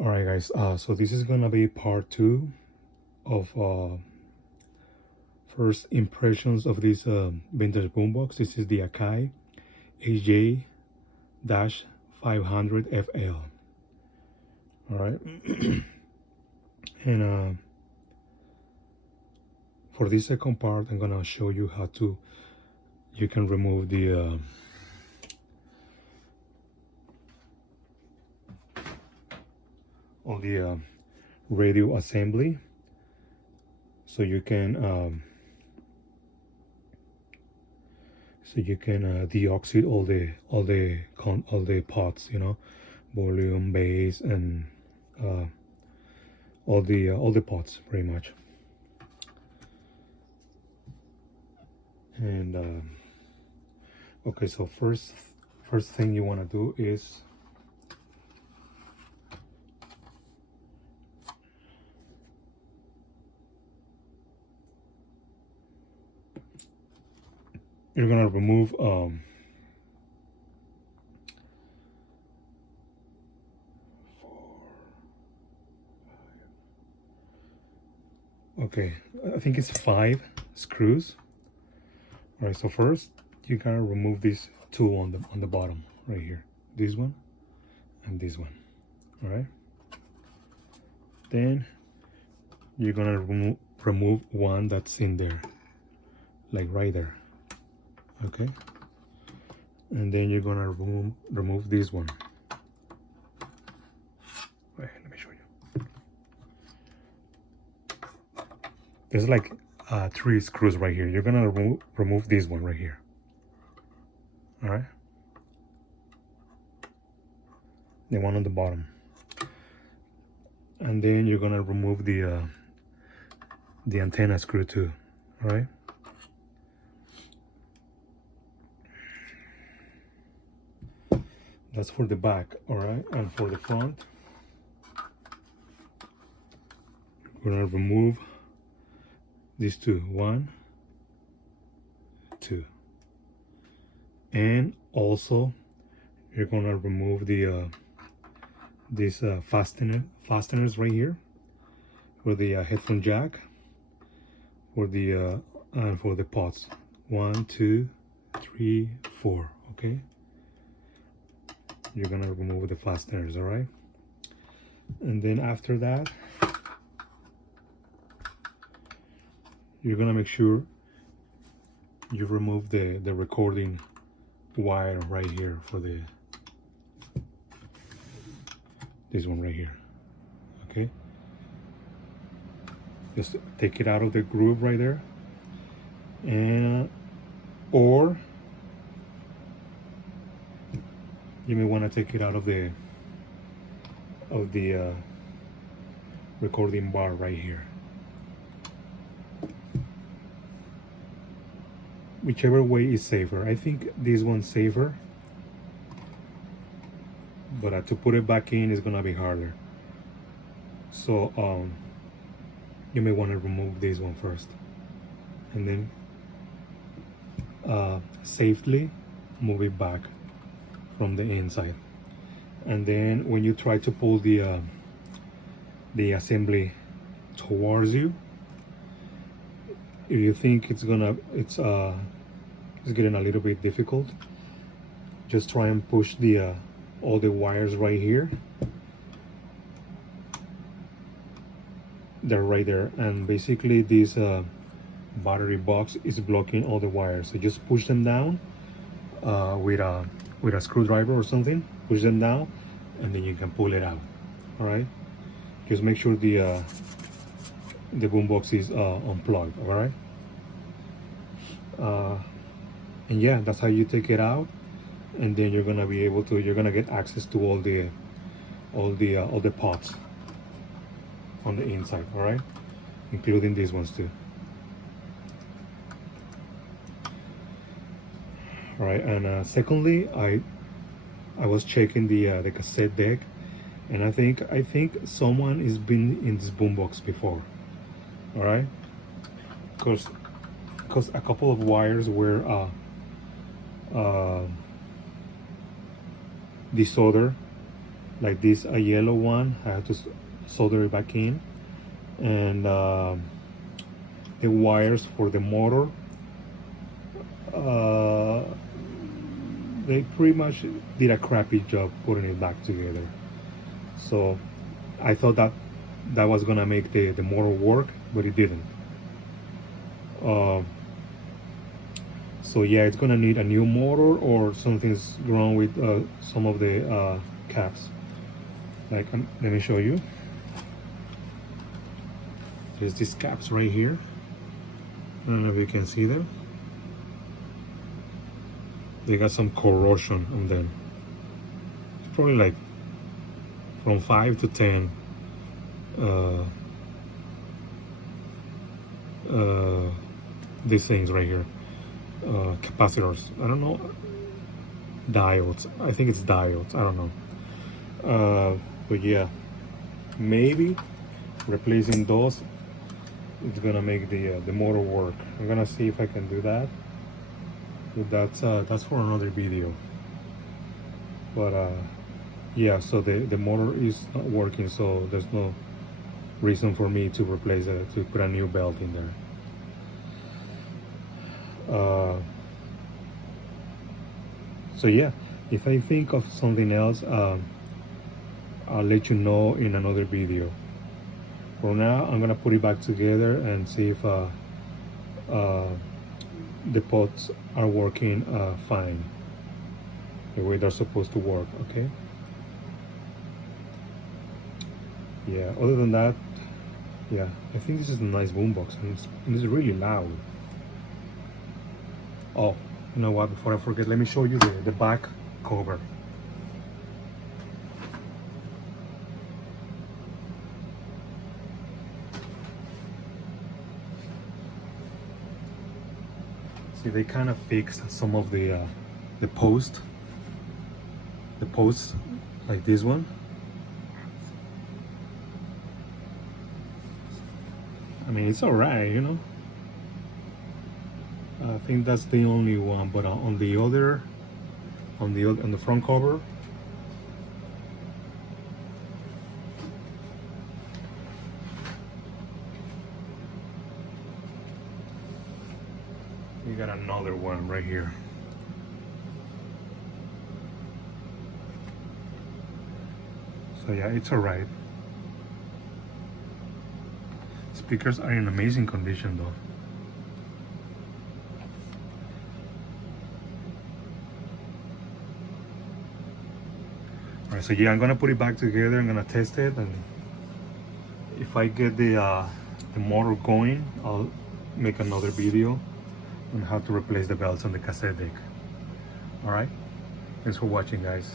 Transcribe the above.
All right, guys. So this is gonna be part 2 of first impressions of this vintage boombox. This is the Akai AJ-500FL. All right, and for this second part, I'm gonna show you how you can remove the all the radio assembly, so you can deoxide all the pots, you know, volume, bass, and all the pots pretty much. And okay, so first thing you want to do is you're gonna remove okay, I think it's 5 screws. All right, so first you gotta remove these 2 on the bottom right here, this one and this one. All right, then you're gonna remove one that's in there, like right there. Okay, and then you're gonna remove this one. Wait, let me show you. There's like 3 screws right here. You're gonna remove this one right here. All right, the one on the bottom, and then you're gonna remove the antenna screw too. All right, that's for the back. All right, and for the front, we're gonna remove these 2, 1, 2, and also you're gonna remove the these fasteners right here for the headphone jack, for the and for the pots. 1, 2, 3, 4. Okay, you're gonna remove the fasteners. All right, and then after that, you're gonna make sure you remove the recording wire right here for this one right here. Okay, just take it out of the groove right there, and or you may want to take it out of the recording bar right here. Whichever way is safer. I think this one's safer, but to put it back in is gonna be harder. So you may want to remove this one first, and then safely move it back from the inside. And then when you try to pull the assembly towards you, if you think it's getting a little bit difficult, just try and push the all the wires right here. They're right there, and basically this battery box is blocking all the wires. So just push them down with a screwdriver or something. Push them down, and then you can pull it out. All right, just make sure the boombox is unplugged. All right, and yeah, that's how you take it out, and then you're gonna get access to all the pots on the inside. All right, including these ones too. All right, and secondly, I was checking the cassette deck, and I think someone has been in this boombox before. All right, because a couple of wires were desoldered like this a yellow one. I have to solder it back in, and the wires for the motor, they pretty much did a crappy job putting it back together. So I thought that that was gonna make the motor work, but it didn't. So yeah, it's gonna need a new motor, or something's wrong with some of the caps. Like, let me show you. There's these caps right here. I don't know if you can see them. They got some corrosion on them. It's probably like from 5 to 10 these things right here, capacitors. I don't know, diodes. I think it's diodes. I don't know. But yeah, maybe replacing those, it's gonna make the motor work. I'm gonna see if I can do that. But that's for another video. But yeah, so the motor is not working, so there's no reason for me to replace it, to put a new belt in there. So yeah, if I think of something else, I'll let you know in another video. For now, I'm gonna put it back together and see if the pots are working fine, the way they're supposed to work. Okay. Yeah, other than that, yeah, I think this is a nice boombox, and it's really loud. Oh, you know what, before I forget, let me show you the back cover. See, they kind of fixed some of the posts, like this one. I mean, it's alright, you know. I think that's the only one, but on the front cover, we got another one right here. So yeah, it's alright. Speakers are in amazing condition though. Alright, so yeah, I'm gonna put it back together. I'm gonna test it, and if I get the motor going, I'll make another video on how to replace the belts on the cassette deck. Alright, thanks for watching, guys.